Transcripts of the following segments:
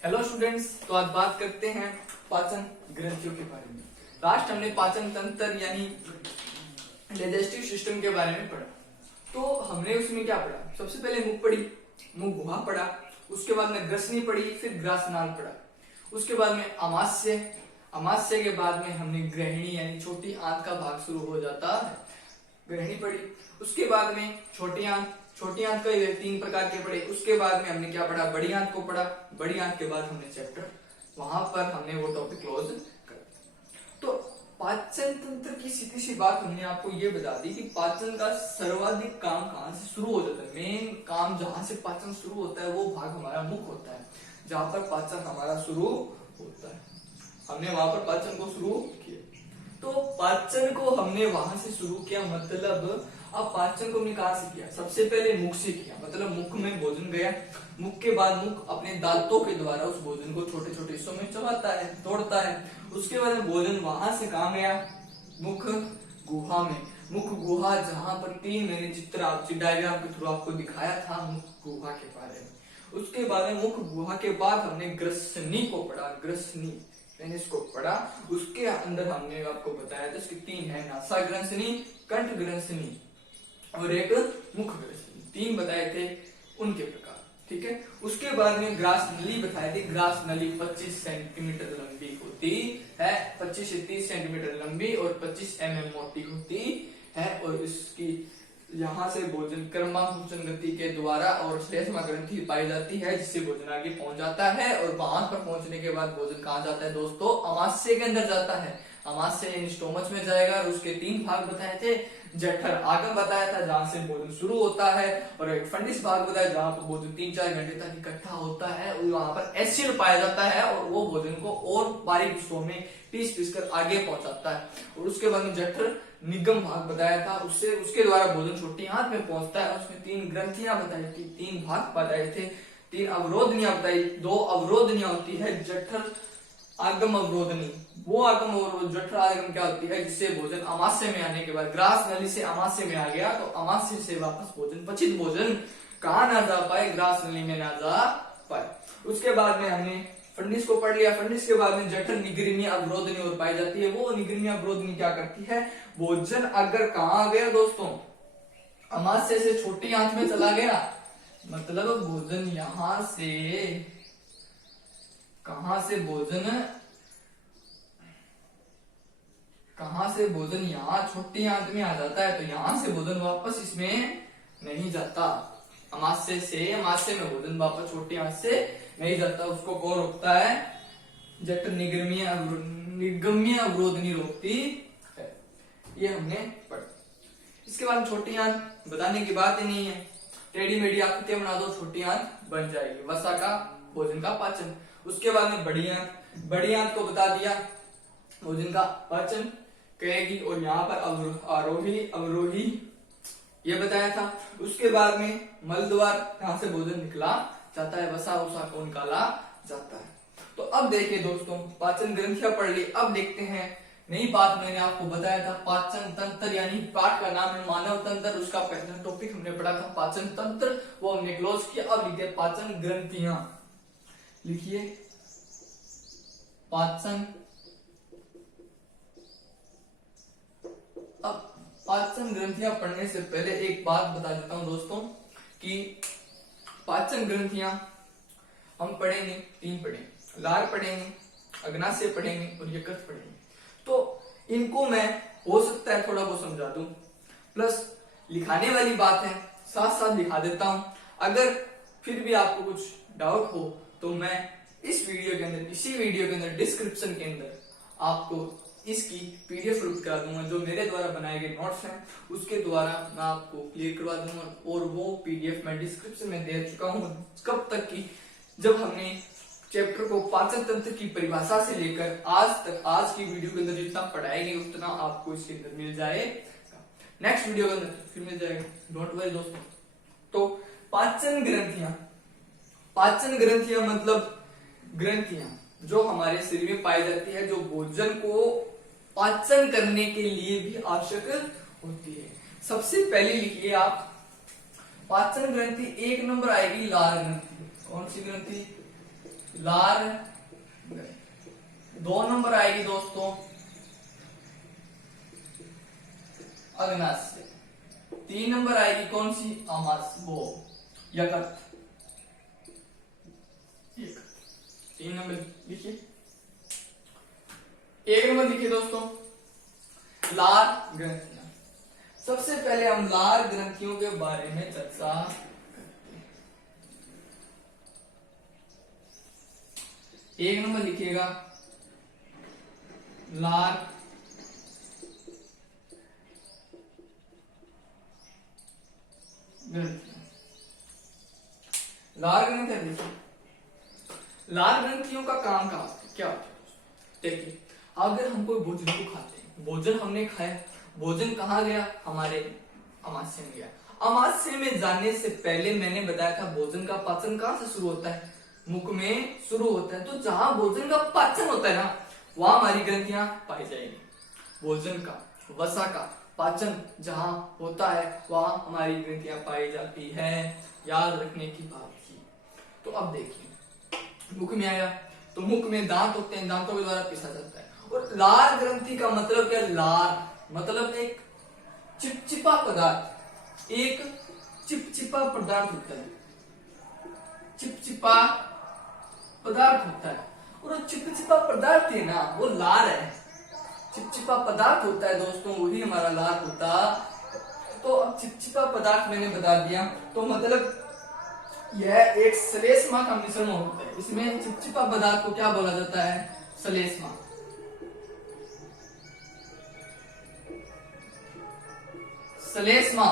Hello students, तो आज बात करते हैं पाचन ग्रंथियों के बारे में। लास्ट हमने पाचन तंत्र यानी डाइजेस्टिव सिस्टम के बारे में पढ़ा। तो हमने उसमें क्या पढ़ा? सबसे पहले मुख पढ़ी, मुख गुहा पढ़ा, उसके बाद में ग्रसनी पढ़ी, फिर ग्रासनाल पढ़ा, उसके बाद में अमाशय, अमाशय के बाद में हमने ग्रहिणी यानी छोटी आंत का भाग शुरू हो जाता है, ग्रहिणी पढ़ी। उसके बाद में छोटी आंत, छोटी आंत का 3 प्रकार के पढ़े। उसके बाद में हमने क्या पढ़ा? बड़ी आंत को पढ़ा। बड़ी आंत के बाद हमने चैप्टर वहां पर हमने वो टॉपिक क्लोज कर दिया। तो पाचन तंत्र की सीधी सी बात हमने आपको ये बता दी कि पाचन का सर्वाधिक काम कहां से शुरू हो जाता है। मेन काम जहां से पाचन शुरू होता है वो भाग हमारा मुख होता है, जहां पर पाचन हमारा शुरू होता है। हमने वहां पर पाचन को शुरू किया। तो पाचन को हमने वहां से शुरू किया, मतलब अब पाचन को हमने कहां से किया? सबसे पहले मुख से किया, मतलब मुख में भोजन गया। मुख के बाद मुख अपने दांतों के द्वारा उस भोजन को छोटे छोटे हिस्सों में चबाता है, तोड़ता है। उसके बाद भोजन वहां से कहां गया? मुख गुहा में। मुख गुहा जहां पर 3 मैंने चित्र डायग्राम के थ्रू आपको दिखाया था मुख गुहा के बारे में। उसके बाद में मुख गुहा के बाद हमने ग्रसनी को पढ़ा, ग्रसनी मैंने इसको पढ़ा। उसके अंदर हमने आपको बताया था इसके 3 है, नासा ग्रंथनी, कंठ ग्रंथनी और एक मुख ग्रंथनी, 3 बताए थे उनके प्रकार। ठीक है। उसके बाद में ग्रास नली बताए थे। ग्रास नली 25 सेंटीमीटर लंबी होती है, 25 से 30 सेंटीमीटर लंबी और 25 mm मोटी होती है। और इसकी यहाँ से भोजन क्रमानुसार गति के द्वारा और श्लेष्मा ग्रंथि पाई जाती है, जिससे भोजन आगे पहुंच जाता है। और वहां पर पहुंचने के बाद भोजन कहाँ जाता है दोस्तों? अमाशय के अंदर जाता है। अमाशय यानी स्टोमच में जाएगा। और उसके 3 भाग बताए थे। जठर आगम बताया था जहां से भोजन शुरू होता है, और एक फंडिस भाग बताया जहां पर भोजन 3-4 घंटे तक इकट्ठा होता है और वहां पर एसिड पाया जाता है और वो भोजन को और बारीक हिस्सों में पीस कर आगे पहुंचाता है। और उसके बाद में जठर निगम भाग बताया था, उससे उसके द्वारा भोजन छोटी आंत में पहुंचता है। उसमें 3 ग्रंथियां बताई थी, 3 भाग बताए थे, 3 अवरोधनियां बताई। 2 अवरोधनियां होती है, जठर आगम अवरोधनी, वो आगम अवरोध जठर आगम क्या होती है? जिससे भोजन अमाशय में आने के बाद ग्रास नली से अमाशय में आ गया, तो अमाशय से वापस भोजन, पचित भोजन कहां ना जा पाए? ग्रास नली में ना जा पाए। उसके बाद में हमने फंडिस को पढ़ लिया। फंडिस के बाद में जठर निगृहणी अवरोधनी और पाई जाती है। वो निगृहणी अवरोधनी क्या करती है? भोजन अगर कहां आ गया दोस्तों? अमाशय से छोटी आंत में चला गया, मतलब भोजन यहां से, कहां से भोजन यहाँ छोटी आंत में आ जाता है, तो यहां से भोजन वापस इसमें नहीं जाता। अमाशय में भोजन वापस छोटी आंत से नहीं जाता। उसको कौन रोकता है? जठर निगम्य अवरोधनी रोकती है। ये हमने पढ़ा। इसके बाद छोटी आंत बताने की बात ही नहीं है, टेढ़ी मेढ़ी आकृतियां बना दो, छोटी आंत बन जाएगी, वसा का भोजन का पाचन। उसके बाद में बड़ी आंत, बड़ी आंत को बता दिया भोजन का पाचन करेगी। और यहाँ पर आरोही अवरोही ये बताया था। उसके बाद में मल द्वार, यहाँ से भोजन निकला जाता है, वसा उसा को निकाला जाता है। तो अब देखिए दोस्तों, पाचन ग्रंथियां पढ़ ली। अब देखते हैं नई बात मैंने आपको बताया था, पाचन तंत्र यानी पाठ का नाम है मानव तंत्र। उसका पहला टॉपिक हमने पढ़ा था पाचन तंत्र, वो हमने क्लोज किया। अब लिखिए पाचन ग्रंथियां, लिखिए पाचन। अब पाचन ग्रंथियां पढ़ने से पहले एक बात बता देता हूं दोस्तों कि पाचन ग्रंथियां हम पढ़ेंगे, 3 पढ़ेंगे, लार पढ़ेंगे, अग्नाशय पढ़ेंगे और यकृत पढ़ेंगे। तो इनको मैं हो सकता है थोड़ा बहुत समझा दूं, प्लस लिखाने वाली बात है, साथ साथ लिखा देता हूं। अगर फिर भी आपको कुछ डाउट हो तो मैं इस वीडियो के अंदर, इसी वीडियो के अंदर डिस्क्रिप्शन के अंदर आपको इसकी पीडीएफ रूप करा दूंगा। जो मेरे द्वारा बनाए गए नोट्स हैं उसके द्वारा मैं आपको क्लियर करवा दूंगा। और वो पीडीएफ मैं डिस्क्रिप्शन में दे चुका हूं, कब तक की, जब हमने चैप्टर को पाचन तंत्र की परिभाषा से लेकर आज तक, आज की वीडियो के अंदर जितना पढ़ाएंगे उतना आपको इसके अंदर मिल जाएगा। नेक्स्ट वीडियो के अंदर फिर मिल जाएगा, डोंट वरी दोस्तों। तो पाचन ग्रंथियां, पाचन ग्रंथियां मतलब ग्रंथियां जो हमारे शरीर में पाई जाती है, जो भोजन को पाचन करने के लिए भी आवश्यक होती है। सबसे पहले लिखिए आप पाचन ग्रंथि, 1 नंबर आएगी लार ग्रंथि। कौन सी ग्रंथि? लार 2 नंबर आएगी दोस्तों अग्नाशय, 3 नंबर आएगी कौन सी, आमाशय, वो यकृत। 3 नंबर लिखिए। 1 नंबर लिखिए दोस्तों लार ग्रंथियां। सबसे पहले हम लार ग्रंथियों के बारे में चर्चा करते हैं। 1 नंबर लिखिएगा लार ग्रंथियां। लार ग्रंथियां देखिए, लार ग्रंथियों का काम क्या होता है। देखिए अगर हम कोई भोजन को खाते हैं, भोजन हमने खाया, भोजन कहाँ गया, हमारे आमाशय में गया। आमाशय में जाने से पहले मैंने बताया था भोजन का पाचन कहाँ से शुरू होता है, मुख में शुरू होता है। तो जहां भोजन का पाचन होता है ना, वहां हमारी ग्रंथियां पाई जाएगी। भोजन का, वसा का पाचन जहां होता है वहां हमारी ग्रंथियां पाई जाती है। याद रखने की बात थी। तो अब देखिए मुख में आया तो मुख में दांत होते हैं, दांतों के द्वारा पिसा जाता है। और लार ग्रंथि का मतलब क्या, लार मतलब एक चिपचिपा पदार्थ, एक चिपचिपा पदार्थ होता है, चिपचिपा पदार्थ होता है। और चिपचिपा पदार्थ है ना, वो लार है। चिपचिपा पदार्थ होता है दोस्तों, वही हमारा लार होता। तो अब चिपचिपा पदार्थ मैंने बता दिया, तो मतलब यह एक श्लेष्मा का मिश्रण होता है। इसमें चिपचिपा पदार्थ को क्या बोला जाता है, श्लेष्मा। श्लेष्मा,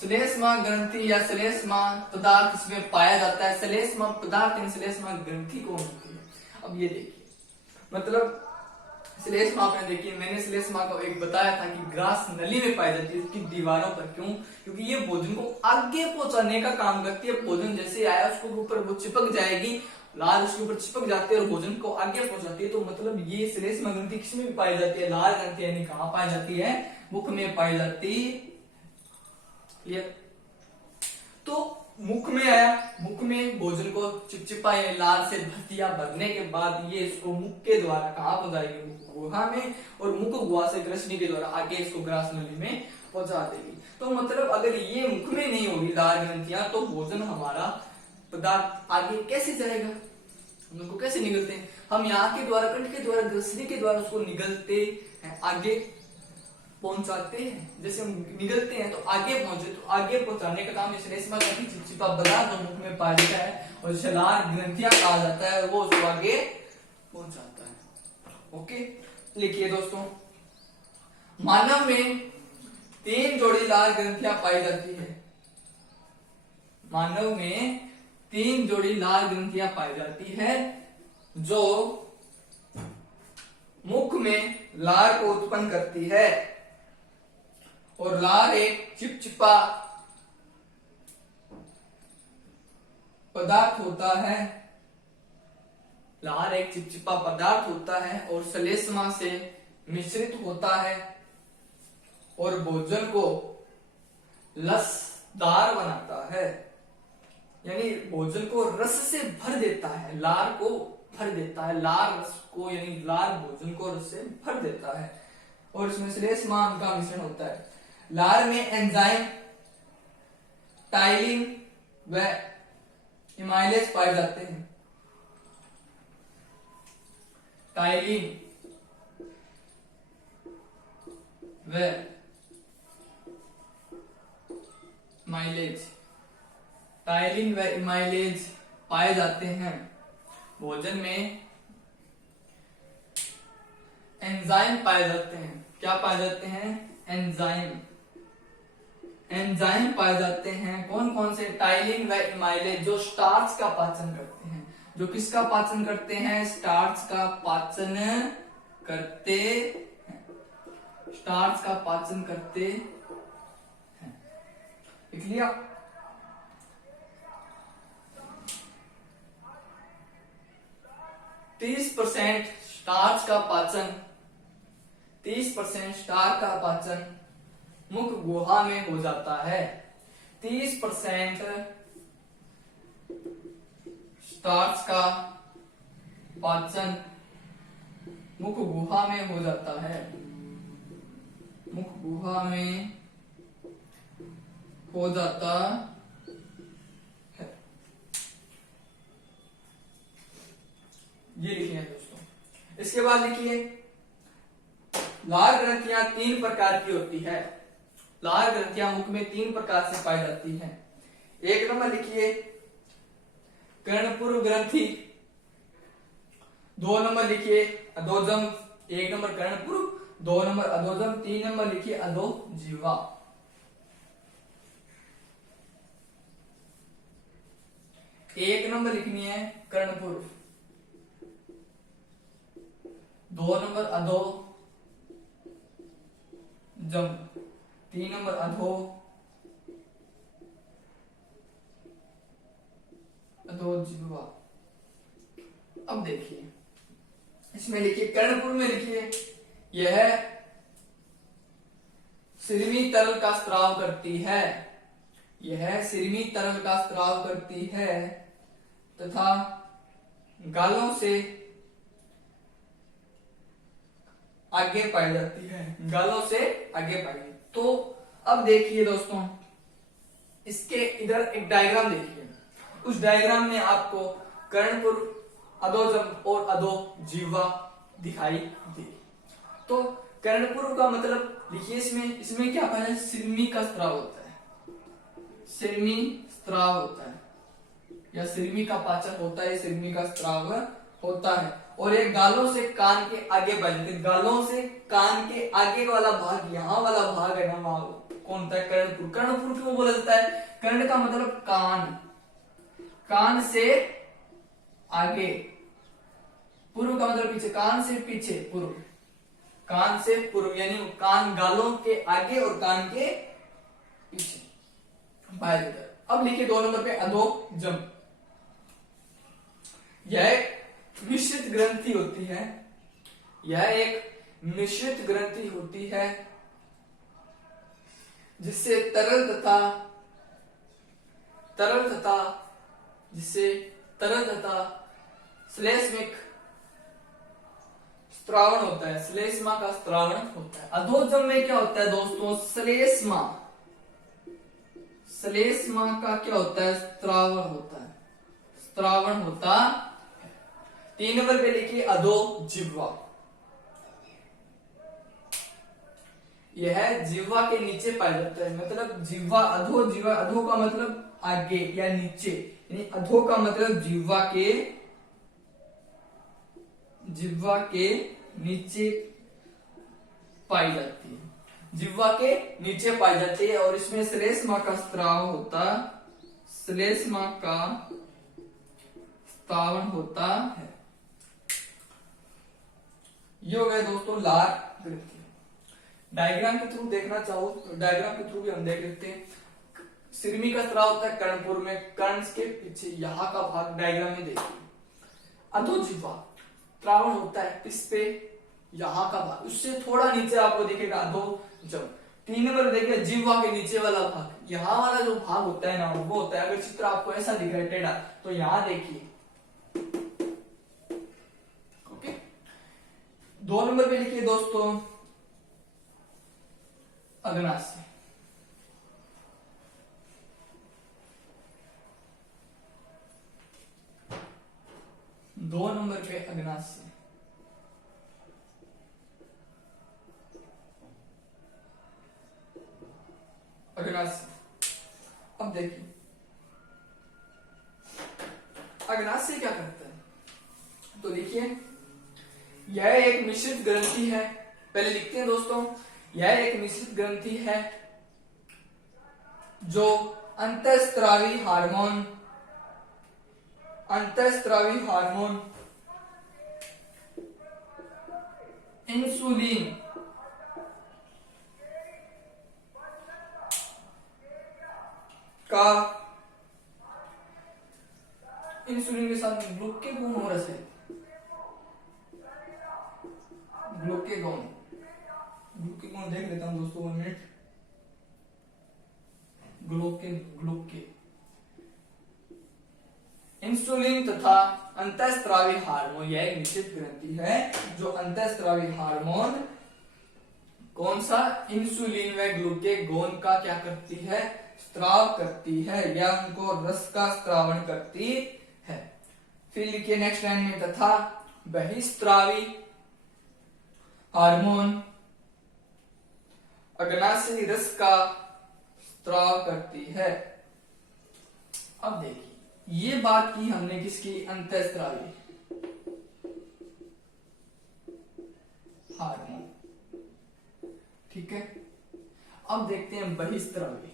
श्लेष्मा ग्रंथि या श्लेष्मा पदार्थ इसमें पाया जाता है। श्लेष्मा पदार्थ श्लेष्मा ग्रंथि कौन होती है। अब ये देखिए मतलब श्लेष्मा आपने देखिए, मैंने श्लेष्मा को एक बताया था कि ग्रास नली में पाई जाती है, इसकी दीवारों पर। क्यों, क्योंकि ये भोजन को आगे पहुंचाने का काम करती है। भोजन जैसे आया उसको ऊपर वो चिपक जाएगी, लार उसके ऊपर चिपक जाती है और भोजन को आगे पहुंचाती है। तो मतलब ये श्लेष्मा ग्रंथि किसमें भी पाई जाती है, लार ग्रंथि यानी कहाँ पाई जाती है, मुख में पाई जाती है। तो मुख में आया, मुख में भोजन को चिपचिपा यानी लार से भर दिया। भरने के बाद ये इसको मुख के द्वारा कहाँ पहुंचाएगी, मुख गुहा में, और मुख गुहा से ग्रसनी के द्वारा आगे इसको ग्रास नली में पहुंचा देगी। तो मतलब अगर ये मुख में नहीं होगी लार ग्रंथियां, तो भोजन हमारा पदार्थ आगे कैसे जाएगा, हम उसको कैसे निगलते हैं, हम यहाँ के द्वारा, कंठ के द्वारा, ग्रसनी के द्वारा उसको निगलते हैं, आगे पहुंचाते हैं। जैसे हम निगलते हैं तो आगे पहुंचे, तो आगे पहुंचाने का काम श्लेष्मा ग्रंथि चिपचिपा पदार्थ जो मुख में पाया जाता है और जिसे लार ग्रंथियां कहा जाता है, वो उसको आगे पहुंचाता है। ओके, लिखिए दोस्तों मानव में 3 जोड़ी लार ग्रंथियां पाई जाती है। मानव में 3 जोड़ी लार ग्रंथियां पाई जाती है जो मुख में लार को उत्पन्न करती है। और लार एक चिपचिपा पदार्थ होता है, लार एक चिपचिपा पदार्थ होता है और श्लेष्मा से मिश्रित होता है और भोजन को लसदार बनाता है, यानी भोजन को रस से भर देता है, लार को भर देता है, लार रस को यानी लार भोजन को रस से भर देता है। और इसमें श्लेष्मा का मिश्रण होता है। लार में एंजाइम, टाइलिन व इमाइलेज पाए जाते हैं। टाइलिन व इमाइलेज, टाइलिन व इमाइलेज पाए जाते हैं। भोजन में एंजाइम पाए जाते हैं। क्या पाए जाते हैं, एंजाइम, एंजाइम पाए जाते हैं। कौन कौन से, टाइलिन व इमाइलेज, जो स्टार्च का पाचन करते हैं। जो किसका पाचन करते हैं, स्टार्च का पाचन करते हैं, स्टार्च का पाचन करते हैं। लिख लिया। %30 स्टार्च का पाचन, 30% स्टार्च का पाचन मुख गुहा में हो जाता है। 30% स्टार्च का पाचन मुख गुहा में हो जाता है, मुख गुहा में हो जाता है। ये लिखिए दोस्तों। इसके बाद लिखिए लार ग्रंथियां 3 प्रकार की होती है। लार ग्रंथियां मुख में 3 प्रकार से पाई जाती हैं। एक नंबर लिखिए कर्णपूर्व ग्रंथि, 2 नंबर लिखिए अधोजम, 1 नंबर कर्णपूर्व, 2 नंबर अधोजम, 3 नंबर लिखिए अधोजिह्वा। एक नंबर लिखनी है कर्णपूर्व, 2 नंबर अधोजम, 3 नंबर अधोजिह्वा। अब देखिए इसमें लिखिए कर्णपूर्व में लिखिए यह सिरमी तरल का स्त्राव करती है, यह सिरमी तरल का स्त्राव करती है तथा गालों से आगे पाई जाती है, गालों से आगे पाई। तो अब देखिए दोस्तों इसके इधर एक डायग्राम देखिए, उस डायग्राम में आपको कर्णपूर्व, अधोजम और अधोजिह्वा दिखाई दे। तो कर्णपूर्व का मतलब लिखिए इसमें क्या होता है, सिरमी का स्त्राव होता है, सिरमी स्त्राव होता है या सिरमी का पाचन होता है, सिरमी का स्त्राव होता है। और ये गालों से कान के आगे बढ़ते, गालों से कान के आगे वाला भाग, यहाँ वाला भाग है ना, कौन होता है, कर्णपूर्व। कर्णपूर्व क्यों बोला जाता है, कर्ण का मतलब कान, कान से आगे, पूर्व का मतलब पीछे, कान से पीछे पूर्व, कान से पूर्व यानी कान गालों के आगे और कान के पीछे बाहर उधर। अब लिखिए 2 नंबर पे अधोजम। यह एक मिश्रित ग्रंथि होती है, यह एक मिश्रित ग्रंथि होती है जिससे तरल तथा श्लेष्मिक स्त्रावण होता है, श्लेष्मा का स्त्रावण होता है। अधोजम में क्या होता है दोस्तों, श्लेष्मा का क्या होता है, स्त्रावण होता है। 3 नंबर पे लिखिए अधोजिह्वा। यह जिह्वा के नीचे पाया जाता है, मतलब जिह्वा, अधोजिह्वा, अधो का मतलब आगे या नीचे, यानी अधो का मतलब जिह्वा के नीचे पाई जाती है, जिह्वा के नीचे पाई जाती है। और इसमें श्लेष्मा का स्त्राव होता, श्लेष्मा का स्त्रावण होता है। ये हो गया दोस्तों लार ग्रंथि। डायग्राम के थ्रू देखना चाहो तो डायग्राम के थ्रू भी हम देख लेते हैं। सिरमी का स्त्राव होता है कर्णपूर्व में, कर्ण के पीछे यहाँ का भाग डायग्राम में देखिए। अधोजिह्वा स्त्रावण होता है इस पे, यहाँ का भाग, उससे थोड़ा नीचे आपको दिखेगा अधोजम। 3 नंबर देखिए जिह्वा के नीचे वाला भाग, यहाँ वाला जो भाग होता है ना वो होता है, अगर चित्र आपको ऐसा दिख रहा है टेढ़ा तो यहाँ देखिए। ओके, 2 नंबर पे लिखिए दोस्तों अग्नाशय। 2 नंबर पे अग्नाशय। अग्नाशय, अब देखिए अग्नाशय क्या करता है, तो लिखिए यह एक मिश्रित ग्रंथि है। पहले लिखते हैं दोस्तों, यह एक मिश्रित ग्रंथि है जो अंतःस्त्रावी हार्मोन इंसुलिन के साथ ग्लूकेगोन और ऐसे ग्लूकेगोन देख लेता हूं दोस्तों 1 मिनट। ग्लूके इंसुलिन तथा अंतःस्रावी हार्मोन, यह एक निश्चित ग्रंथि है जो अंतःस्रावी हार्मोन कौन सा, इंसुलिन व ग्लूकेगोन का क्या करती है, स्त्राव करती है या उनको रस का स्त्रावण करती है। फिर लिखिए नेक्स्ट लाइन में, तथा बहिस्त्रावी हार्मोन अग्नाशयी रस का स्त्राव करती है। अब देखिए ये बात की हमने किसकी, अंतःस्रावी हार्मोन, ठीक है। अब देखते हैं बहिस्त्रावी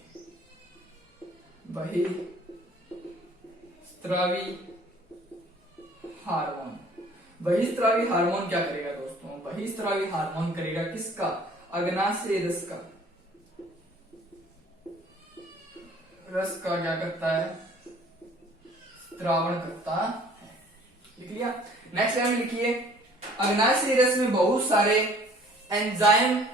हार्मोन। बहिस्त्रावी हार्मोन क्या करेगा दोस्तों, बहिस्त्रावी हार्मोन करेगा किसका, अग्नाशय रस का, रस का क्या करता है, स्त्रावण करता है। लिख लिया। नेक्स्ट लाइन में लिखिए, अग्नाशय रस में बहुत सारे एंजाइम,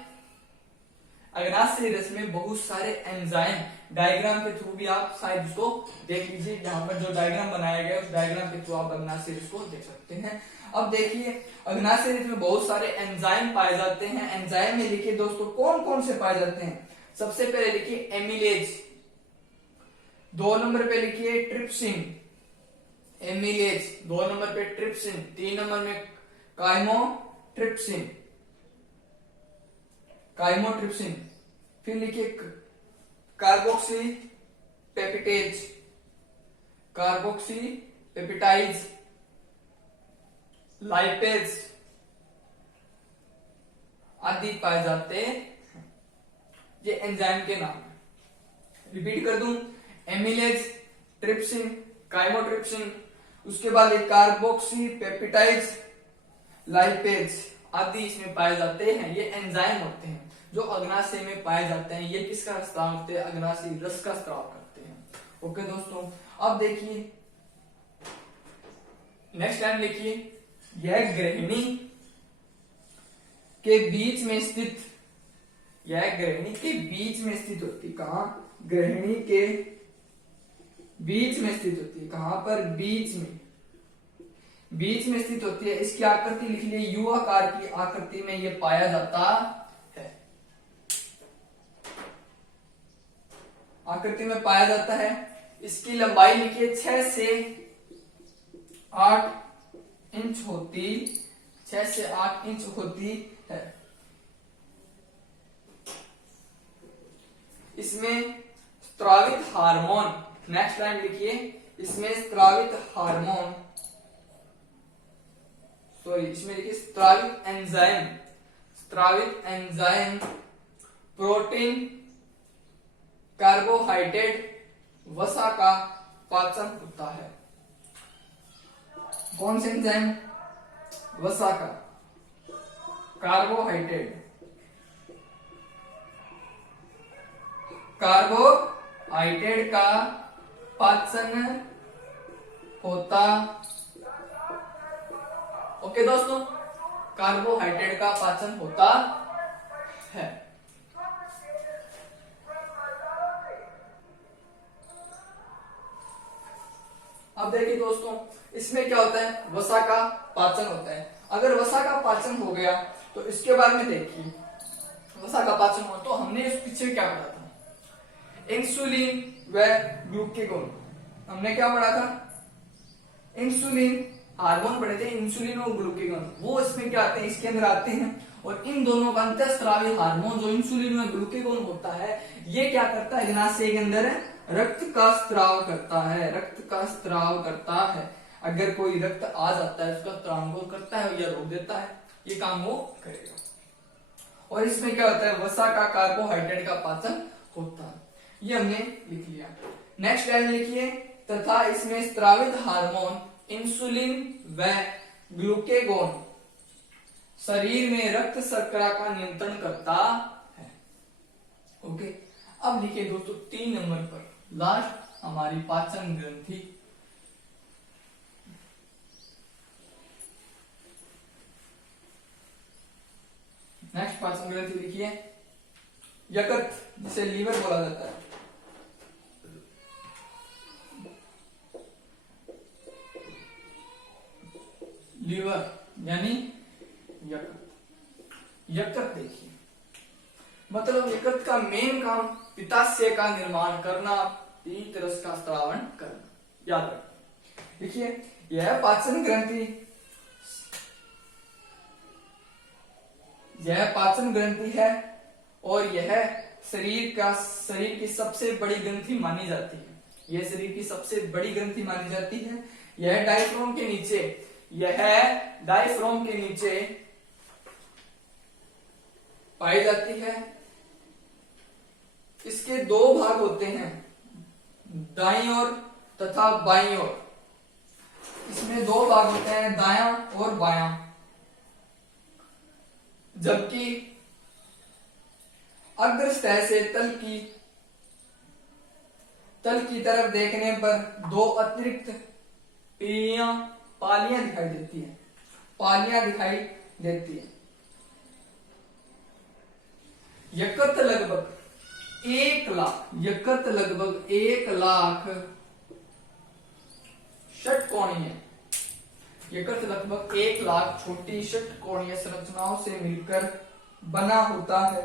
अग्नाशय रस में बहुत सारे एंजाइम, डायग्राम के थ्रू भी आप शायद इसको देख लीजिए, यहाँ पर जो डायग्राम बनाया गया है उस डायग्राम के थ्रू आप अग्नाशय रस को देख सकते हैं। अब देखिए अग्नाशय रस में बहुत सारे एंजाइम पाए जाते हैं। एंजाइम में लिखिए दोस्तों कौन कौन से पाए जाते हैं। सबसे पहले लिखिए एमिलेज, 2 नंबर पे लिखिए ट्रिप्सिन, एमिलेज 2 नंबर पे ट्रिप्सिन, 3 नंबर में काइमोट्रिप्सिन, काइमोट्रिप्सिन। फिर लिखिए कार्बोक्सी पेप्टाइज, कार्बोक्सी पेप्टाइज, लाइपेज आदि पाए जाते हैं। ये एंजाइम के नाम, रिपीट कर दूं, एमिलेज, ट्रिप्सिन, काइमोट्रिप्सिन, उसके बाद एक कार्बोक्सी पेप्टाइज, लाइपेज आदि इसमें पाए जाते हैं। ये एंजाइम होते हैं जो अग्नाशय में पाए जाते हैं। ये किसका स्त्राव करते हैं, अग्नाशयी रस का स्त्राव करते हैं। ओके दोस्तों, अब देखिए नेक्स्ट लाइन लिखिए, यह गृहिणी के बीच में स्थित, यह गृहिणी के बीच में स्थित होती, कहां, गृहिणी के बीच में स्थित होती है। कहां पर, बीच में, बीच में स्थित होती है। इसकी आकृति लिख लीजिए, यू आकार की आकृति में यह पाया जाता है, आकृति में पाया जाता है। इसकी लंबाई लिखिए 6 से 8 इंच होती, 6 से 8 इंच होती है। इसमें स्त्रावित हार्मोन, नेक्स्ट लाइन लिखिए, इसमें स्त्रावित हार्मोन, सॉरी इसमें लिखिए स्त्रावित एंजाइम, स्त्रावित एंजाइम, प्रोटीन, कार्बोहाइड्रेट, वसा का पाचन होता है। कौन से एंजाइम, वसा का, कार्बोहाइड्रेट, कार्बोहाइड्रेट का पाचन होता। ओके दोस्तों, कार्बोहाइड्रेट का पाचन होता है। अब देखिए दोस्तों, इसमें क्या होता है, वसा का पाचन होता है। अगर वसा का पाचन हो गया तो इसके बारे में देखिए, वसा का पाचन हो तो हमने इस पीछे क्या पढ़ा था, इंसुलिन व ग्लूकेगोन। हमने क्या पढ़ा था, इंसुलिन हार्मोन पढ़े थे, इंसुलिन और ग्लूकेगोन, वो इसमें क्या आते हैं, इसके अंदर आते हैं। और इन दोनों का अंतःस्रावी हार्मोन जो इंसुलिन और ग्लूकेगोन होता है, ये क्या करता है, अग्नाशय के अंदर रक्त का स्त्राव करता है, रक्त का स्त्राव करता है। अगर कोई रक्त आ जाता है उसका स्त्राव वो करता है या रोक देता है, ये काम वो करेगा। और इसमें क्या होता है, वसा का, कार्बोहाइड्रेट का पाचन होता है। ये हमने लिख लिया। नेक्स्ट लाइन लिखिए, तथा इसमें स्त्रावित हार्मोन इंसुलिन व ग्लूकेगोन शरीर में रक्त शर्करा का नियंत्रण करता है। ओके, अब लिखिए दोस्तों 3 नंबर पर लास्ट हमारी पाचन ग्रंथि। नेक्स्ट पाचन ग्रंथि लिखिए यकृत, जिसे लीवर बोला जाता है। लीवर यानी यकृत। यकृत देखिए, मतलब यकृत का मेन काम पित्ताशय का निर्माण करना, पीत रस का स्रावन करना, याद रखें। देखिए यह पाचन ग्रंथि, यह पाचन ग्रंथि है और यह शरीर की सबसे बड़ी ग्रंथि मानी जाती है। यह शरीर की सबसे बड़ी ग्रंथि मानी जाती है। यह डायफ्राम के नीचे, यह डायफ्राम के नीचे पाई जाती है। इसके दो भाग होते हैं, दाईं ओर तथा बाईं ओर। इसमें दो भाग होते हैं, दायां और बायां। जबकि अग्रसतह से तल की तरफ देखने पर दो अतिरिक्त पालियां दिखाई देती है, पालियां दिखाई देती है। यकृत लगभग 1 लाख, यकृत लगभग 1 लाख षटकोणीय, यकृत लगभग 1 लाख छोटी षटकोणीय संरचनाओं से मिलकर बना होता है,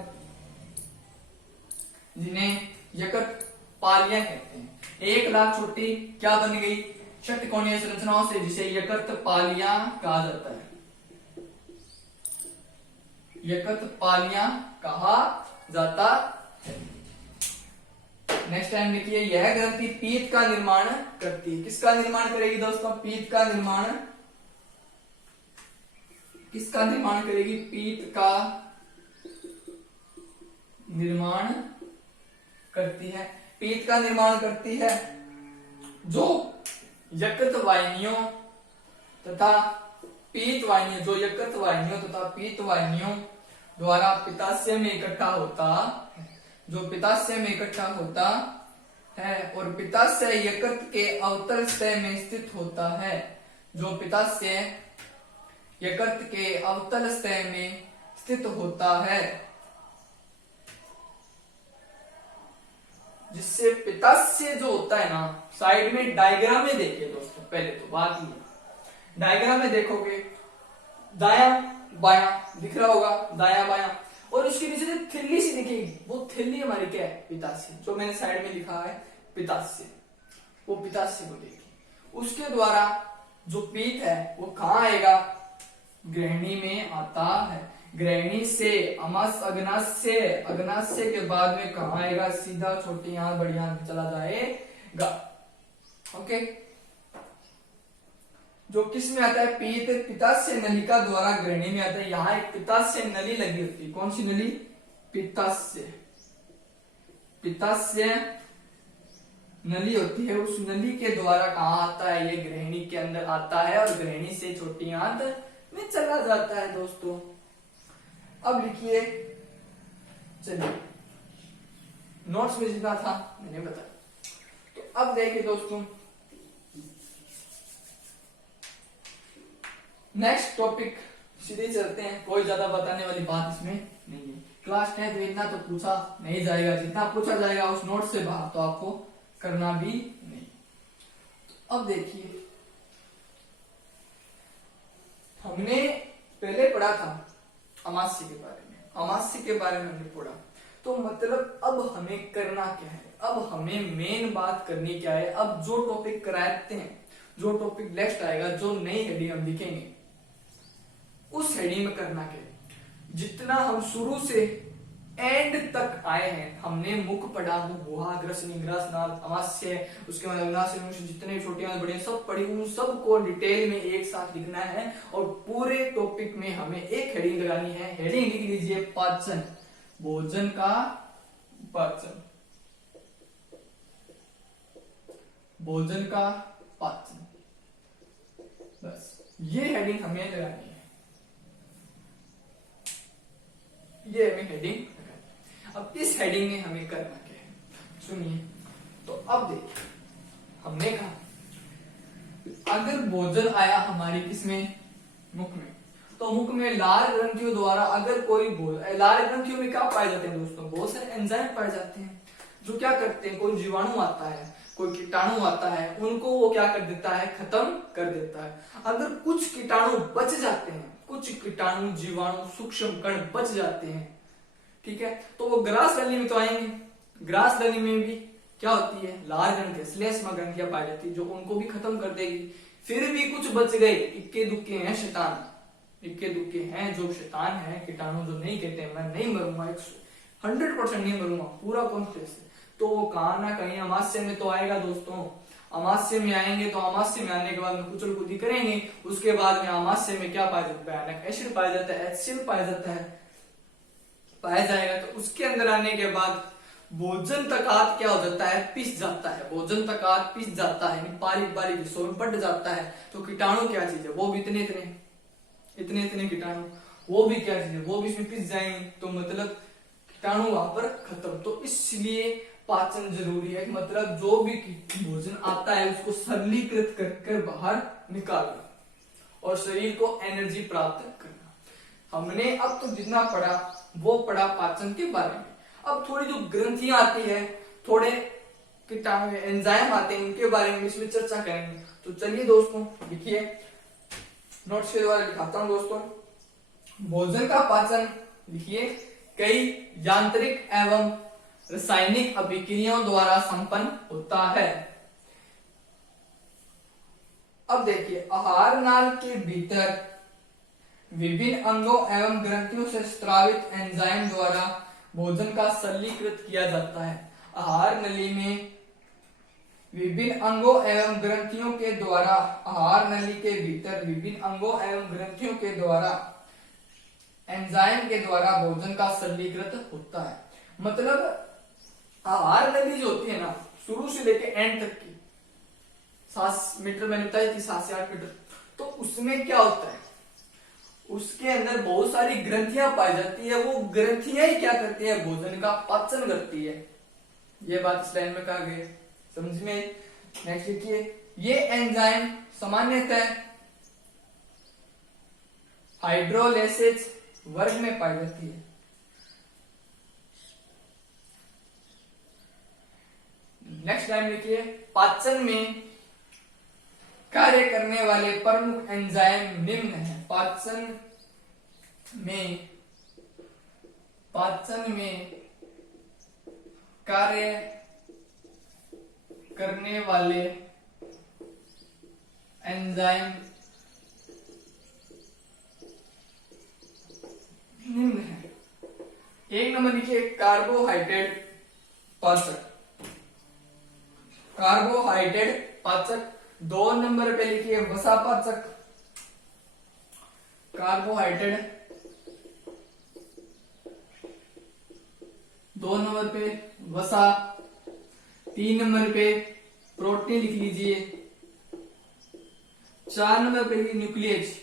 जिन्हें यकृत पालियां कहते हैं। 1 लाख छोटी क्या बन गई, षटकोणीय संरचनाओं से, जिसे यकृत पालियां कहा जाता है। यकृत पालियां कहा जाता है। नेक्स्ट टाइम लिखिए, यह ग्रंथि पीत का निर्माण करती है। किसका निर्माण करेगी दोस्तों, पीत का निर्माण, किसका निर्माण करेगी, पीत का निर्माण करती है। पीत का निर्माण करती है जो यकृत वाहिनियों तथा पीत वाहिनियों, जो यकृत वाहिनियों तथा पीत वाहिनियों द्वारा पित्ताशय में इकट्ठा होता है, जो पित्ताशय में इकट्ठा होता है और पित्ताशय यकृत के अवतल सतह में स्थित होता है, जो पित्ताशय यकृत के अवतल सतह में स्थित होता है, जिससे पित्ताशय जो होता है ना, साइड में डायग्राम में देखिए दोस्तों, पहले तो बात ही है, डायग्राम में देखोगे दायां बायां दिख रहा होगा, दायां बायां, और उसके नीचे जो थिल्ली सी दिखेगी, वो थिल्ली हमारी क्या है, पित्ताशय, जो मैंने साइड में लिखा है पित्ताशय, वो पित्ताशय को देखिए। उसके द्वारा जो पीत है वो कहाँ आएगा, ग्रहणी में आता है। ग्रहणी से अमस अग्नाशय, अग्नाशय के बाद में कहाँ आएगा, सीधा छोटी आंत बड़ी आंत चला जाएगा। ओके, जो किस में आता है, पीत पित्ताशय नलिका द्वारा ग्रहणी में आता है। यहाँ एक पित्ताशय नली लगी होती है, कौन सी नली, पित्ताशय, पित्ताशय नली होती है। उस नली के द्वारा कहाँ आता है, ये ग्रहणी के अंदर आता है और ग्रहणी से छोटी आंत में चला जाता है दोस्तों। अब लिखिए, चलिए नोट्स में जितना था मैंने बताया। तो अब देखिए दोस्तों, नेक्स्ट टॉपिक सीधे चलते हैं, कोई ज्यादा बताने वाली बात इसमें नहीं है। क्लास 10 में इतना तो पूछा नहीं जाएगा, जितना पूछा जाएगा उस नोट से बाहर तो आपको करना भी नहीं। तो अब देखिए, हमने पहले पढ़ा था अमास्य के बारे में, अमास्य के बारे में हमने पढ़ा, तो मतलब अब हमें करना क्या है, अब हमें मेन बात करनी क्या है। अब जो टॉपिक कराते हैं, जो टॉपिक नेक्स्ट आएगा, जो नई हेडिंग हम लिखेंगे, उस हेडिंग में करना क्या है। जितना हम शुरू से एंड तक आए हैं, हमने मुख पढ़ा, गुहा, ग्रसनी, ग्रसनाल, अमास्य, उसके बाद अविनाशी, जितने छोटे बड़े सब पढ़ी, उन सबको डिटेल में एक साथ लिखना है और पूरे टॉपिक में हमें एक हेडिंग लगानी है। हेडिंग लिख लीजिए, पाचन, भोजन का पाचन, भोजन का पाचन, बस ये हेडिंग हमें लगानी है, ये हमें हेडिंग लगानी है। अब इस हेडिंग में हमें करना क्या है, सुनिए। तो अब देखिए, हमने कहा अगर भोजन आया हमारी किसमें, मुख में, तो मुख में लार ग्रंथियों द्वारा अगर कोई लार ग्रंथियों में क्या पाए जाते हैं दोस्तों, बहुत सारे एंजाइम पाए जाते हैं जो क्या करते हैं, कोई जीवाणु आता है कोई कीटाणु आता है उनको वो क्या कर देता है, खत्म कर देता है। अगर कुछ कीटाणु बच जाते हैं, कुछ कीटाणु जीवाणु सूक्ष्म कण बच जाते हैं, ठीक है, तो वो ग्रास वैली में तो आएंगे। ग्रास वैली में भी क्या होती है, लाल ग्रंथियां श्लेष्मा ग्रंथियां पाई जाती है जो उनको भी खत्म कर देगी। फिर भी कुछ बच गए, इक्के दुक्के हैं शैतान, इक्के दुक्के हैं जो शैतान है, कीटाणु जो नहीं कहते हैं मैं नहीं मरूंगा, 100% नहीं मरूंगा, पूरा कॉन्फिडेंस है, तो वो कहां ना कहीं अमास्य में तो आएगा दोस्तों। अमास्य में आएंगे तो अमास्य में आने के बाद में कुचल कुदी करेंगे, उसके बाद में अमास्य में क्या पाया जाता है, भयानक एसिड पाया जाता है, HCl पाया जाता है, पाया जाएगा। तो उसके अंदर आने के बाद भोजन तकात क्या हो जाता है, पिस जाता है, भोजन तकात पिस जाता है, बारीक बारीक हिस्सों में बढ़ जाता है। तो कीटाणु क्या चीज है, वो भी इतने इतने कीटाणु, वो भी क्या चीज है, वो भी इसमें पिस जाएंगे, तो मतलब कीटाणु वहां पर खत्म। तो इसलिए पाचन जरूरी है, मतलब जो भी भोजन आता है उसको सरलीकृत कर बाहर निकालना और शरीर को एनर्जी प्राप्त करना। हमने अब तो जितना पढ़ा वो पढ़ा पाचन के बारे में। अब थोड़ी जो ग्रंथियां आती है, थोड़े कीटाणु एंजाइम आते हैं, उनके बारे में इसमें चर्चा करेंगे। तो चलिए दोस्तों लिखिए, नोट्स के द्वारा लिखाता हूं दोस्तों। भोजन का पाचन लिखिए कई यांत्रिक एवं रासायनिक अभिक्रियाओं द्वारा संपन्न होता है। अब देखिए, आहार नाल के भीतर विभिन्न अंगों एवं ग्रंथियों से स्रावित एंजाइम द्वारा भोजन का सरलीकृत किया जाता है। आहार नली में विभिन्न अंगों एवं ग्रंथियों के द्वारा, आहार नली के भीतर विभिन्न अंगों एवं ग्रंथियों के द्वारा एंजाइम के द्वारा भोजन का सरलीकृत होता है। मतलब आहार नली जो होती है ना, शुरू से लेके एंड तक की 7 मीटर मैंने बताई थी, 7 से 8 मीटर, तो उसमें क्या होता है, उसके अंदर बहुत सारी ग्रंथियां पाई जाती है। वो ग्रंथियां ही क्या करती है, भोजन का पाचन करती है। ये बात इस लाइन में कहा गया, समझ में। नेक्स्ट लिखिए, ये एंजाइम सामान्यतः हाइड्रोलाइसिस वर्ग में पाई जाती है। नेक्स्ट लाइन लिखिए, पाचन में कार्य करने वाले प्रमुख एंजाइम निम्न हैं। पाचन में कार्य करने वाले एंजाइम निम्न है। 1 नंबर लिखिए, कार्बोहाइड्रेट पाचक, कार्बोहाइड्रेट पाचक। 2 नंबर पे लिखिए वसा पाचक, कार्बोहाइड्रेट। 2 नंबर पे वसा। 3 नंबर पे प्रोटीन लिख लीजिए। 4 नंबर पे लिखिए न्यूक्लियस,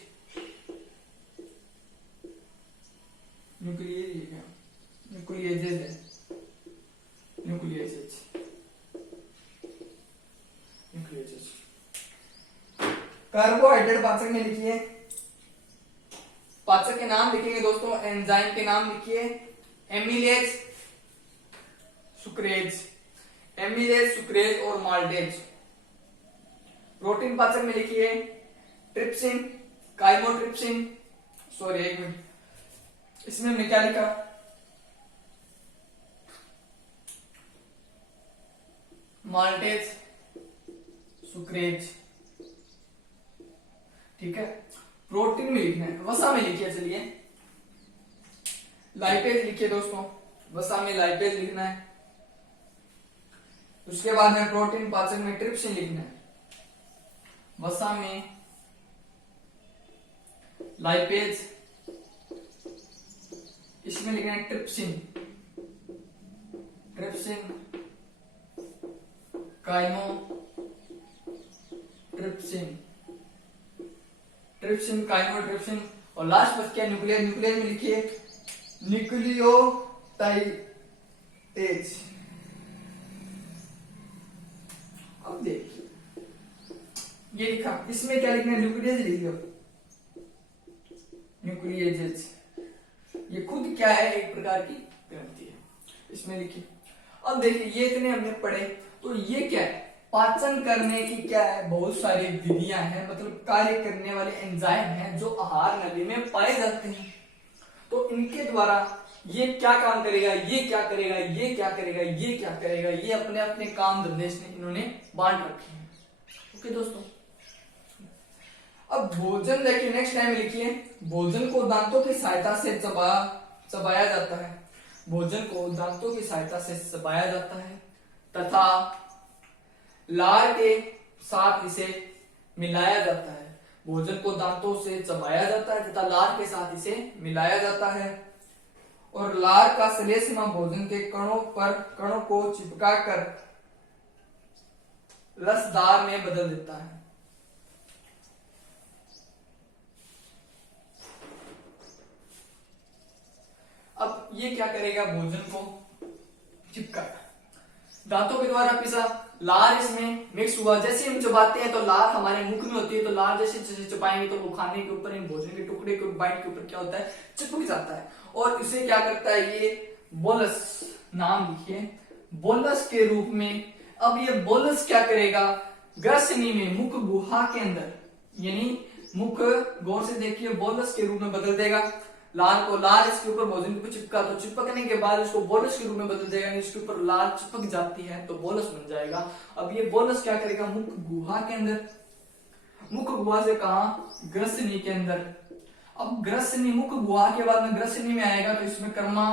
कार्बोहाइड्रेट पाचक में लिखिए, पाचक के नाम लिखेंगे दोस्तों, एंजाइम के नाम लिखिए, एमिलेज, सुक्रेज, एमिलेज, सुक्रेज और माल्टेज। प्रोटीन पाचक में लिखिए ट्रिप्सिन, काइमोट्रिप्सिन, सॉरी 1 मिनट, इसमें हमने क्या लिखा, माल्टेज, सुक्रेज, ठीक है। प्रोटीन में लिखना है, वसा में लिखिए, चलिए लाइपेज लिखिए दोस्तों, वसा में लाइपेज लिखना है। उसके बाद में प्रोटीन पाचक में ट्रिप्सिन लिखना है, वसा में लाइपेज, इसमें लिखना है trypsin, trypsin, chymotrypsin, trypsin, chymotrypsin. और लास्ट बच क्या, न्यूक्लियस, न्यूक्लियस में लिखिए न्यूक्लियोटाइडेज। अब देखिए ये लिखा, इसमें क्या लिखना है, न्यूक्लियस लिख लो, न्यूक्लियस। ये खुद क्या है, एक प्रकार की ग्रंथि है, इसमें लिखिए। अब देखिए ये इतने हमने पढ़े, तो ये क्या है, पाचन करने की क्या है, बहुत सारी विधियां हैं, मतलब कार्य करने वाले एंजाइम हैं जो आहार नली में पाए जाते हैं। तो इनके द्वारा ये क्या काम करेगा, ये क्या करेगा, ये क्या करेगा, ये क्या करेगा, ये अपने अपने काम धंधे इन्होंने बांट रखे हैं। ओके दोस्तों, अब भोजन देखिए, नेक्स्ट टाइम लिखिए, भोजन को दांतों की सहायता से चबाया जाता है। भोजन को दांतों की सहायता से चबाया जाता है तथा लार के साथ इसे मिलाया जाता है। भोजन को दांतों से चबाया जाता है तथा लार के साथ इसे मिलाया जाता है और लार का श्लेष्मा भोजन के कणों को चिपका कर रसदार में बदल देता है। अब ये क्या करेगा, भोजन को चिपका दांतों के द्वारा पिसा, लार इसमें मिक्स हुआ। जैसे हम चबाते हैं तो लार हमारे मुख में होती है, तो लार जैसे जैसे चबाएंगे तो वो खाने के ऊपर, इन भोजन के टुकड़े के बाइट के ऊपर क्या होता है, चिपक जाता है और इसे क्या करता है, ये बोलस, नाम लिखिए, बोलस के रूप में। अब ये बोलस क्या करेगा, ग्रसनी में, मुख गुहा के अंदर, यानी मुख, गौर से देखिए, बोलस के रूप में बदल देगा लार को। लार इसके ऊपर भोजन के ऊपर चिपका, तो चिपकने के बाद इसको बोलस के रूप में बदल देगा, इसके ऊपर लार चिपक जाती है तो बोलस बन जाएगा। अब ये बोलस क्या करेगा, मुख गुहा के अंदर, मुख गुहा से कहा, ग्रसनी के अंदर। अब ग्रसनी, मुख गुहा के बाद में ग्रसनी में आएगा तो इसमें कर्मा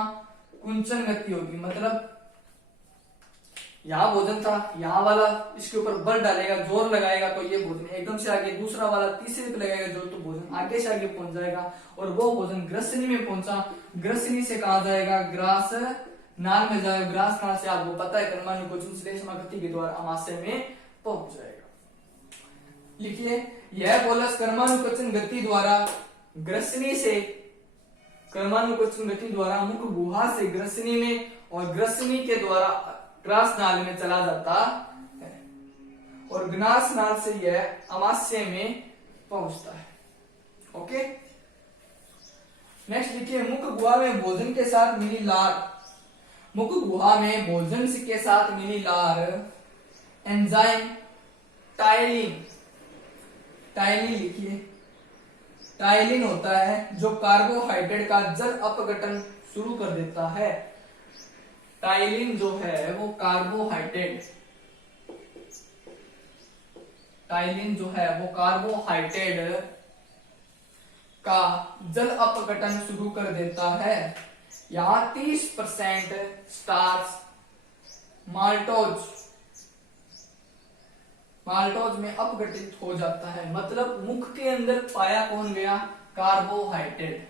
कुंचन गति होगी, मतलब यहाँ भोजन था, यहाँ वाला इसके ऊपर बल डालेगा, जोर लगाएगा तो ये भोजन एकदम से आगे, दूसरा वाला तीसरे पे लगाएगा जोर तो भोजन आगे से आगे पहुंच जाएगा और वो भोजन ग्रसनी में पहुंचा। ग्रसनी से कहा जाएगा ग्रास नाल में जाएगा, ग्रास नाल से आपको पता है कर्मानुकोचन श्लेष्मा गति के द्वारा अमाशय में पहुंच जाएगा। लिखिए, यह बोलस कर्मानुकोचन गति द्वारा ग्रसनी से, कर्मानुकोचन गति द्वारा मुख गुहा से ग्रसनी में और ग्रसनी के द्वारा ग्रास नाल में चला जाता है और ग्रास नाल से यह अमाशय में पहुंचता है। ओके, नेक्स्ट लिखिए, मुख गुहा में भोजन के साथ मिली लार, मुख गुहा में भोजन के साथ मिली लार एंजाइम टाइलिन, टाइलिन लिखिए, टाइलिन होता है जो कार्बोहाइड्रेट का जल अपघटन शुरू कर देता है। टाइलिन जो है वो कार्बोहाइड्रेट, टाइलिन जो है वो कार्बोहाइड्रेट का जल अपघटन शुरू कर देता है। यहाँ 30% स्टार्च माल्टोज, माल्टोज में अपघटित हो जाता है, मतलब मुख के अंदर पाया कौन गया, कार्बोहाइड्रेट।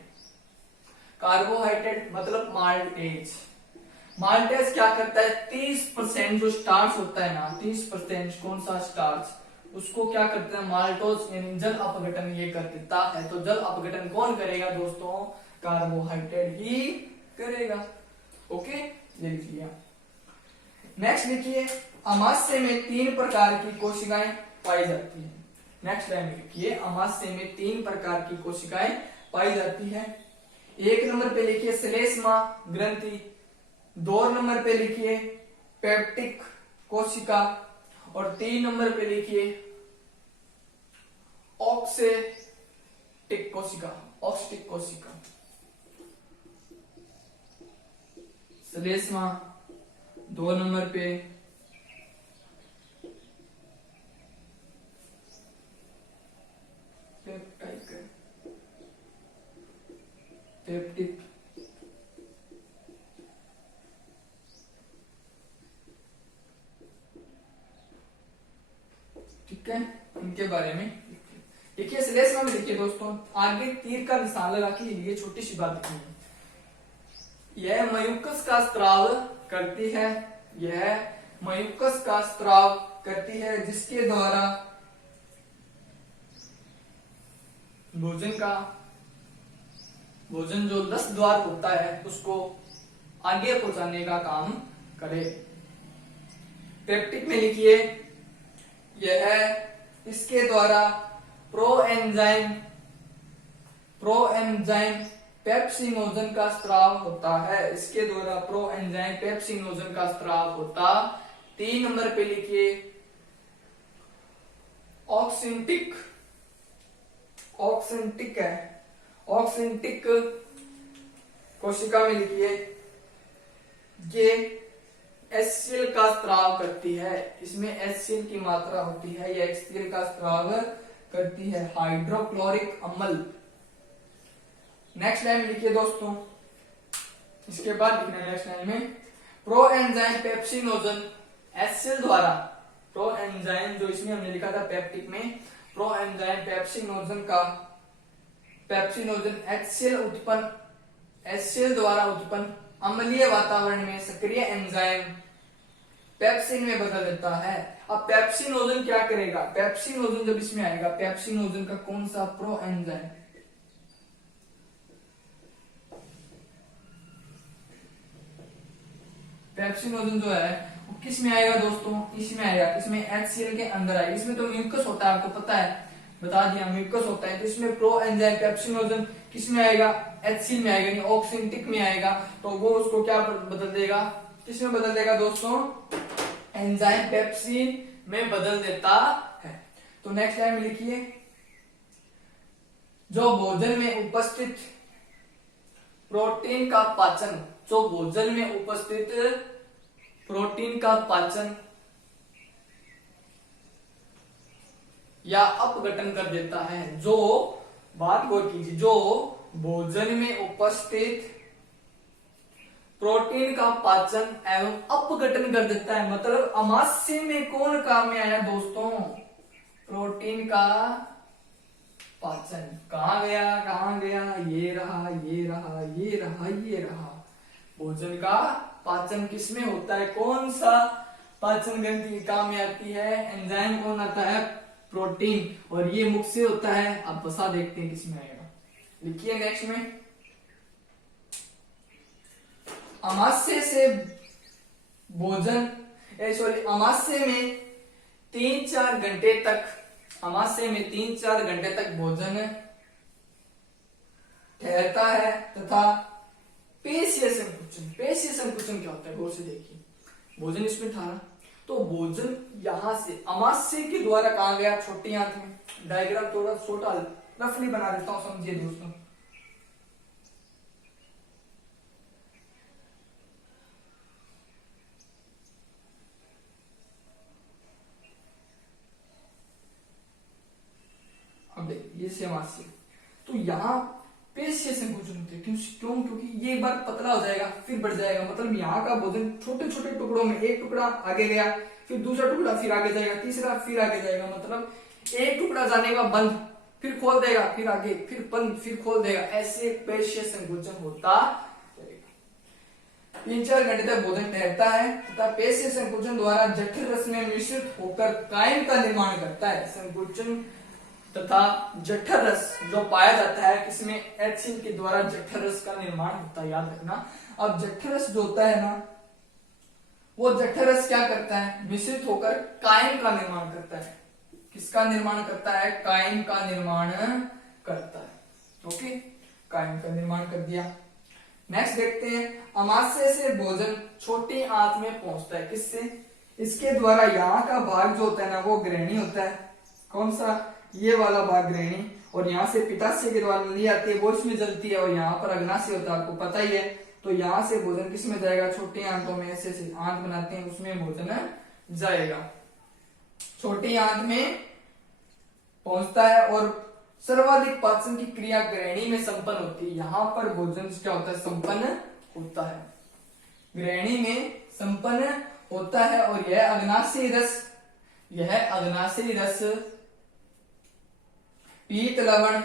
कार्बोहाइड्रेट मतलब माल्टेज। माल्टेज क्या करता है, 30% जो स्टार्च होता है ना, 30% कौन सा स्टार्च, उसको क्या करते हैं, माल्टोज यानी जल अपघटन ये कर देता है। तो जल अपघटन कौन करेगा दोस्तों, कार्बोहाइड्रेट ही करेगा। ओके, ये लिख लिया। नेक्स्ट लिखिए, अमाशय में 3 प्रकार की कोशिकाएं पाई जाती है। नेक्स्ट लाइन लिखिए, अमाशय में 3 प्रकार की कोशिकाएं पाई जाती है। 1 नंबर पे लिखिए श्लेष्मा ग्रंथि, 2 नंबर पे लिखिए पेप्टिक कोशिका और 3 नंबर पे लिखिए ऑक्सेटिक कोशिका, ऑक्सिटिक कोशिका। श्लेष्मा 2 नंबर पे पेप्टिक, ठीक है, इनके बारे में देखिए। श्लेष्मा में देखिए दोस्तों, आगे तीर का निशान लगा के लिए छोटी सी बात लिखनी है। यह म्यूकस का स्त्राव करती है, यह म्यूकस का स्त्राव करती है जिसके द्वारा भोजन जो लस द्वार होता है उसको आगे पहुंचाने का काम करे। पेप्टिक में लिखिए, यह इसके द्वारा प्रोएंजाइम पेप्सिनोजन का स्त्राव होता है, इसके द्वारा प्रोएंजाइम पेप्सिनोजन का स्त्राव होता। 3 नंबर पे लिखिए ऑक्सिंटिक, ऑक्सिंटिक है, ऑक्सिंटिक कोशिका में लिखिए ये HCl का स्त्राव करती है, इसमें HCl की मात्रा होती है, ये HCl का स्त्राव करती है, हाइड्रोक्लोरिक अम्ल। नेक्स्ट लाइन लिखिए दोस्तों, इसके बाद लिखना है नेक्स्ट लाइन में प्रो एंजाइम पेप्सिनोजन HCl द्वारा, प्रो एंजाइम जो इसमें हमने लिखा था पेप्टिक में, प्रो एंजाइम पेप्सिनोजन का, पेप्सिनोजन HCl द्वारा उत्पन्न अम्लीय वातावरण में सक्रिय एंजाइम पेप्सिन में बदल देता है। अब पेप्सिनोजन क्या करेगा, पेप्सिनोजन जब इसमें आएगा, पेप्सिनोजन का कौन सा प्रो एंजाइम, पेप्सिनोजन जो है वो किस में आएगा दोस्तों, इसमें आएगा, इसमें HCl के अंदर आएगा। इसमें तो म्यूकस होता है, आपको पता है, बता दिया म्यूकस होता है। तो इसमें प्रो एंजाइम पेप्सिनोजन किस में आएगा, HCl में आएगा, यानी ऑक्सिंटिक में आएगा। तो वो उसको क्या बदल देगा, किस में बदल देगा दोस्तों, एंजाइम पेप्सिन में बदल देता है। तो नेक्स्ट लाइन में लिखिए जो भोजन में उपस्थित प्रोटीन का पाचन, जो भोजन में उपस्थित प्रोटीन का पाचन या अपघटन कर देता है, जो बात गौर कीजिए, जो भोजन में उपस्थित प्रोटीन का पाचन एवं अपघटन कर देता है। मतलब अमाशय में कौन काम में आया दोस्तों, प्रोटीन का पाचन। कहां गया, कहां गया, ये रहा, ये रहा, ये रहा, ये रहा। भोजन का पाचन किसमें होता है, कौन सा पाचन ग्रंथि काम में आती है, एंजाइम कौन आता है, प्रोटीन, और ये मुख से होता है। अब बसा देखते हैं किसमें आएगा, लिखिए नेक्स्ट में अमाशय से भोजन, सॉरी अमाशय में 3-4 घंटे तक, अमाशय में 3-4 घंटे तक भोजन ठहरता है तथा पेशीय संकुचन, पेशीय संकुचन क्या होता है गौर से देखिए, भोजन इसमें था ना, तो भोजन यहां से अमाशय के द्वारा कहा गया, छोटी आंत में, डायग्राम थोड़ा छोटा रफली बना देता हूं, समझिए दोस्तों। अब देखिए ये अमाशय, तो यहाँ पेशीय संकुचन होते हैं, क्यों, क्योंकि ये एक बार पतला हो जाएगा फिर बढ़ जाएगा। मतलब यहाँ का भोजन छोटे छोटे टुकड़ों में, एक टुकड़ा आगे गया, फिर दूसरा टुकड़ा फिर आगे जाएगा, तीसरा फिर आगे जाएगा। मतलब एक टुकड़ा जाने का बंद, फिर खोल देगा, फिर आगे, फिर बंद, फिर खोल देगा, ऐसे पेशीय संकुचन होता रहेगा। 3-4 घंटे तक भोजन ठहरता है तथा पेशीय संकुचन द्वारा जठर रस में मिश्रित होकर कायम का निर्माण करता है। संकुचन तथा जठर रस जो पाया जाता है किसमें, HCl के द्वारा जठर रस का निर्माण होता है, याद रखना। अब जठर रस जो होता है ना, वो जठर रस क्या करता है, मिश्रित होकर कायम का निर्माण करता है। किसका निर्माण करता है, कायम का निर्माण करता है। ओके, कायम का निर्माण कर दिया। नेक्स्ट देखते हैं, अमाशय से भोजन छोटी आंत में पहुंचता है, किससे, इसके द्वारा यहाँ का भाग जो होता है ना वो ग्रहणी होता है। कौन सा, ये वाला भाग ग्रहणी, और यहाँ से पित्ताशय के द्वारा नली आती है, वो इसमें जलती है, और यहाँ पर अग्नाशय होता है, आपको पता ही है। तो यहाँ से भोजन किस में जाएगा, छोटी आंतों में, ऐसे आंत बनाते हैं उसमें भोजन जाएगा, छोटी आंत में पहुंचता है। और सर्वाधिक पाचन की क्रिया ग्रहणी में संपन्न होती है। यहाँ पर भोजन क्या होता है, संपन्न होता है, ग्रहणी में संपन्न होता है। और यह अग्नाशयी रस, यह अग्नाशयी रस पीत लवण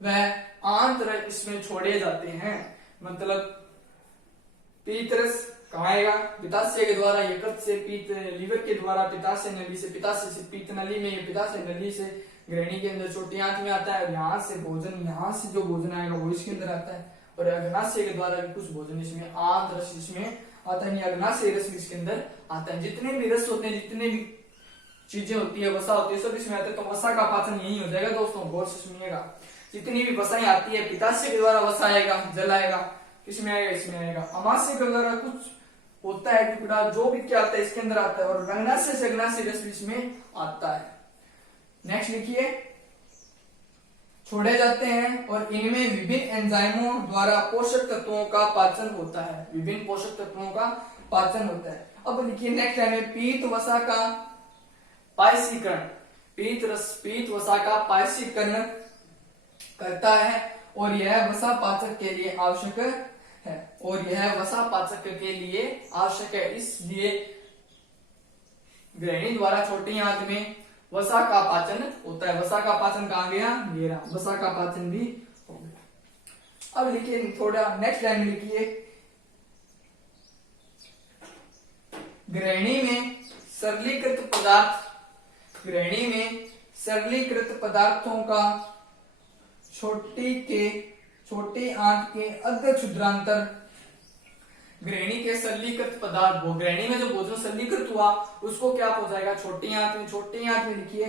व आंत्र इसमें छोड़े जाते हैं। मतलब पीत रस कहाँ आएगा, पित्ताशय के द्वारा, यकृत से पीत, लीवर के द्वारा पित्ताशय नली से, पित्ताशय से पीत नली में, पित्ताशय नली से ग्रहणी के अंदर छोटी आंत में आता है। और यहाँ से भोजन, यहाँ से जो भोजन आएगा वो इसके अंदर आता है। और अग्नाशय के द्वारा भी कुछ भोजन इसमें, आंत रस इसमें आता है, अग्नाशय रस भी इसके अंदर आता है। जितने भी रस होते हैं, जितने भी चीजें होती है, वसा होती है, सब इसमें आते हैं। तो वसा का पाचन यही हो जाएगा दोस्तों, गौर से सुनिएगा। जितनी भी वसाएं आती है, पित्ताशय के द्वारा वसा आएगा, जल आएगा, किसमें आएगा, इसमें आएगा। अमाशय के द्वारा कुछ होता है टुकड़ा, जो भी क्या आता है इसके अंदर आता है, और रंगनास्य से अग्नाशय रस इसमें आता है। नेक्स्ट लिखिए, छोड़े जाते हैं और इनमें विभिन्न एंजाइमों द्वारा पोषक तत्वों का पाचन होता है, विभिन्न पोषक तत्वों का पाचन होता है। अब लिखिए नेक्स्ट लाइन में, पीत वसा का पायसीकरण, पीत वसा का पायसीकरण करता है और यह वसा पाचक के लिए आवश्यक है, और यह वसा पाचक के लिए आवश्यक है। इसलिए ग्रहणी द्वारा छोटी आंत में वसा का पाचन होता है। वसा का पाचन कहां गया, ये रहा, वसा का पाचन भी हो गया। अब लिखिए थोड़ा नेक्स्ट लाइन में लिखिए, ग्रहणी में सरलीकृत पदार्थ, ग्रहणी में सरलीकृत पदार्थों का छोटी आंत के अग्र क्षुद्रांतर, ग्रहणी के सरलीकृत पदार्थ, वो ग्रहणी में जो भोजन सरलीकृत हुआ उसको क्या पहुंचाएगा, छोटी आंत में। छोटी आंत में लिखिए,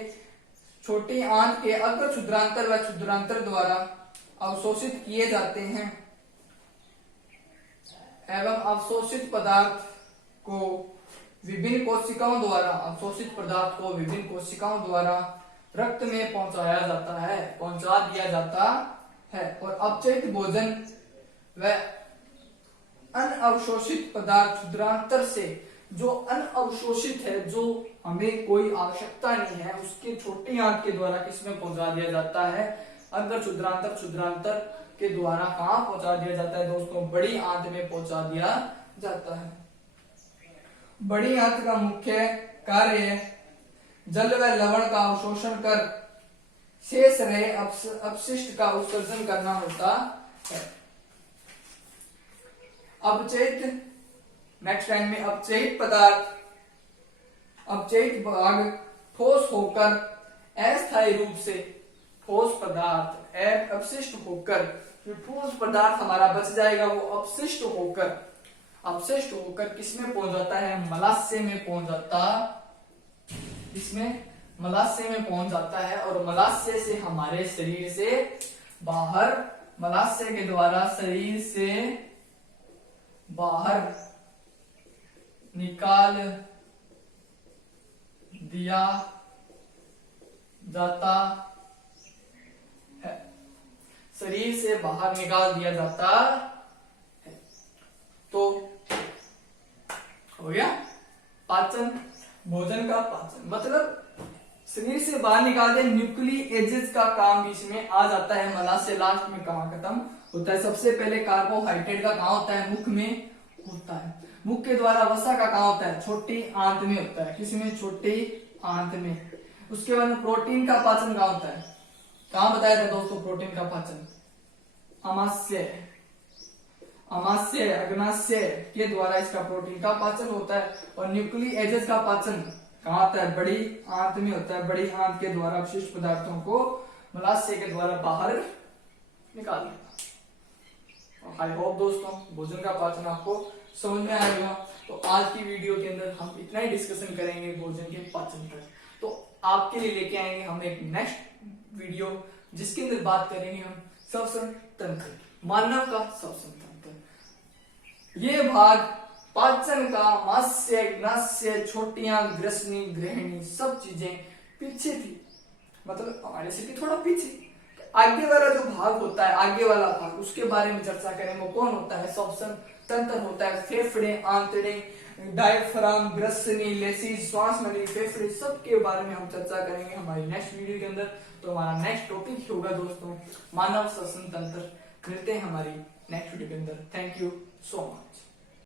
छोटी आंत के अग्र क्षुद्रांतर व क्षुद्रांतर द्वारा अवशोषित किए जाते हैं एवं अवशोषित पदार्थ को विभिन्न कोशिकाओं द्वारा, अवशोषित पदार्थ को विभिन्न कोशिकाओं द्वारा रक्त में पहुंचाया जाता है, पहुंचा दिया जाता है। और अपचयित भोजन व अनअवशोषित पदार्थ क्षुद्रांतर से, जो अनअवशोषित है, जो हमें कोई आवश्यकता नहीं है, उसके छोटी आंत के द्वारा किसमें पहुंचा दिया जाता है, अग्र क्षुद्रांतर, क्षुद्रांतर के द्वारा कहां पहुंचा दिया जाता है दोस्तों, बड़ी आंत में पहुंचा दिया जाता है। बड़ी आंत का मुख्य कार्य जल व लवण का अवशोषण कर शेष रहे अपशिष्ट का उत्सर्जन करना होता है। अपचयित, नेक्स्ट लाइन में, अपचयित पदार्थ, अपचयित भाग ठोस होकर अस्थायी रूप से, ठोस पदार्थ अपशिष्ट होकर, जो ठोस पदार्थ हमारा बच जाएगा वो अपशिष्ट होकर किसमें पहुंच जाता है, मलाशय में पहुंच जाता, इसमें मलाशय में पहुंच जाता है। और मलाशय से हमारे शरीर से बाहर, मलाशय के द्वारा शरीर से बाहर निकाल दिया जाता है, शरीर से बाहर निकाल दिया जाता है। तो हो गया पाचन, भोजन का पाचन, मतलब शरीर से बाहर निकाल दे, न्यूक्ली एजेस का काम भी इसमें आ जाता है। मलाशय लास्ट में कहां खत्म होता है, सबसे पहले कार्बोहाइड्रेट का कहां होता है, मुख में होता है। मुख के द्वारा वसा का कहां होता है, छोटी आंत में होता है, किसमें, छोटी आंत में। उसके बाद प्रोटीन का पाचन कहां होता है, कहां बताया था दोस्तों प्रोटीन का पाचन, अमाशय अग्नाशय के द्वारा इसका प्रोटीन का पाचन होता है। और न्यूक्ली एजेस का पाचन कहां होता है, बड़ी आंत में होता है। बड़ी आंत के द्वारा अपशिष्ट पदार्थों को मलाशय के द्वारा बाहर निकाल देना। आई होप दोस्तों भोजन का पाचन आपको समझ में आएगा। तो आज की वीडियो के अंदर हम इतना ही डिस्कशन करेंगे भोजन के पाचन तक। तो आपके लिए लेके आएंगे हम एक नेक्स्ट वीडियो जिसके अंदर बात करेंगे हम श्वसन तंत्र, मानव का श्वसन तंत्र। ये भाग पाचन का, मास्य, ग्नास्य, छोटियां, ग्रसनी, ग्रहणी सब चीजें पीछे थी, मतलब हमारे से भी थोड़ा पीछे। आगे वाला जो भाग होता है, आगे वाला भाग, उसके बारे में चर्चा करें। वो कौन होता है, श्वसन तंत्र होता है। फेफड़े, आंतड़े, डायफ्राम, ग्रसनी, लेसी, श्वास नली, फेफड़े सबके बारे में हम चर्चा करेंगे हमारी नेक्स्ट वीडियो के अंदर। तो हमारा नेक्स्ट टॉपिक होगा दोस्तों मानव श्वसन तंत्र। मिलते हैं हमारी नेक्स्ट वीडियो के अंदर। Thank you so much.